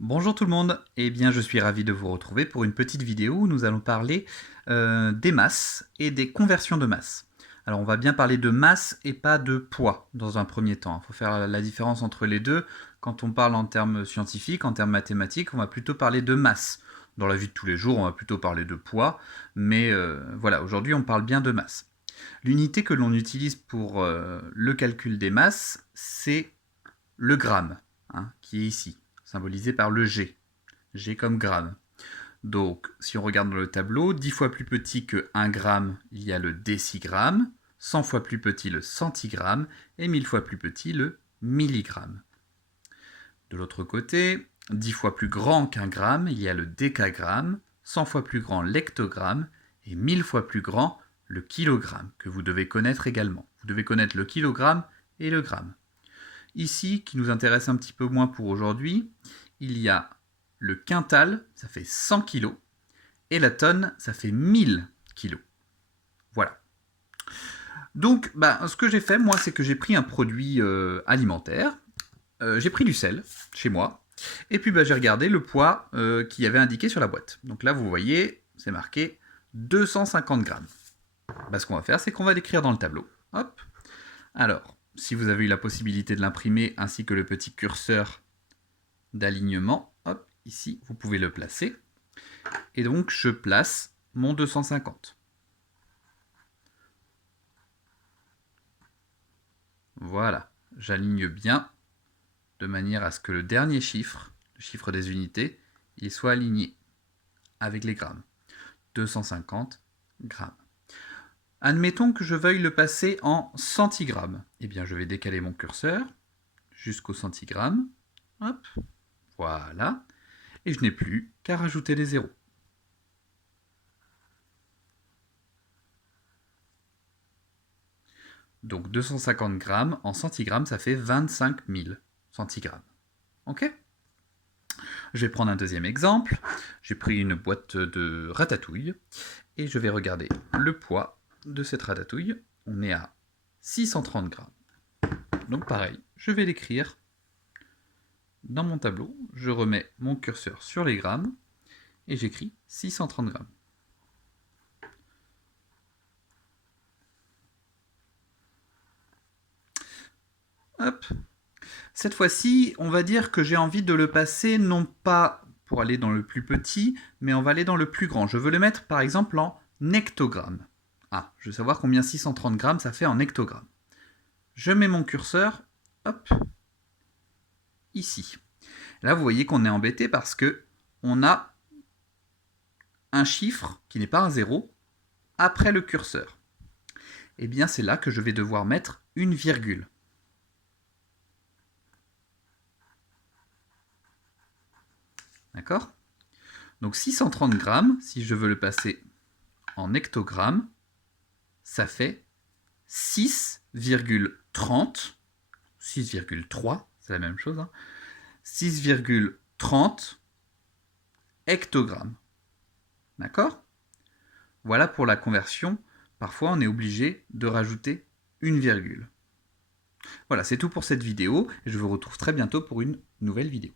Bonjour tout le monde, je suis ravi de vous retrouver pour une petite vidéo où nous allons parler des masses et des conversions de masse. Alors on va bien parler de masse et pas de poids dans un premier temps. Il faut faire la différence entre les deux. Quand on parle en termes scientifiques, en termes mathématiques, on va plutôt parler de masse. Dans la vie de tous les jours, on va plutôt parler de poids, mais voilà, aujourd'hui on parle bien de masse. L'unité que l'on utilise pour le calcul des masses, c'est le gramme, qui est ici, symbolisé par le G. G comme gramme. Donc, si on regarde dans le tableau, 10 fois plus petit que 1 gramme, il y a le décigramme, 100 fois plus petit le centigramme, et 1000 fois plus petit le milligramme. De l'autre côté, 10 fois plus grand qu'un gramme, il y a le décagramme, 100 fois plus grand l'hectogramme, et 1000 fois plus grand le kilogramme, que vous devez connaître également. Vous devez connaître le kilogramme et le gramme. Ici, qui nous intéresse un petit peu moins pour aujourd'hui, il y a le quintal, ça fait 100 kg, et la tonne, ça fait 1000 kg. Voilà. Donc, ce que j'ai fait, moi, c'est que j'ai pris un produit alimentaire, j'ai pris du sel chez moi, et puis j'ai regardé le poids qu'il y avait indiqué sur la boîte. Donc là, vous voyez, c'est marqué 250 grammes. Ce qu'on va faire, c'est qu'on va l'écrire dans le tableau. Hop. Alors, si vous avez eu la possibilité de l'imprimer ainsi que le petit curseur d'alignement, hop, ici, vous pouvez le placer. Et donc, je place mon 250. Voilà, j'aligne bien de manière à ce que le dernier chiffre, le chiffre des unités, il soit aligné avec les grammes. 250 grammes. Admettons que je veuille le passer en centigrammes. Eh bien, je vais décaler mon curseur jusqu'au centigramme. Hop, voilà. Et je n'ai plus qu'à rajouter les zéros. Donc 250 grammes en centigrammes, ça fait 25 000 centigrammes. Ok ? Je vais prendre un deuxième exemple. J'ai pris une boîte de ratatouille et je vais regarder le poids de cette ratatouille. On est à 630 grammes. Donc pareil, je vais l'écrire dans mon tableau. Je remets mon curseur sur les grammes et j'écris 630 grammes. Hop. Cette fois-ci, on va dire que j'ai envie de le passer non pas pour aller dans le plus petit, mais on va aller dans le plus grand. Je veux le mettre par exemple en hectogrammes. Ah, je veux savoir combien 630 grammes ça fait en hectogrammes. Je mets mon curseur, hop, ici. Là, vous voyez qu'on est embêté parce que on a un chiffre qui n'est pas un zéro après le curseur. Eh bien, c'est là que je vais devoir mettre une virgule. D'accord ? Donc 630 grammes, si je veux le passer en hectogrammes, ça fait 6,30, 6,3, c'est la même chose, 6,30 hectogrammes. D'accord ? Voilà pour la conversion. Parfois, on est obligé de rajouter une virgule. Voilà, c'est tout pour cette vidéo et je vous retrouve très bientôt pour une nouvelle vidéo.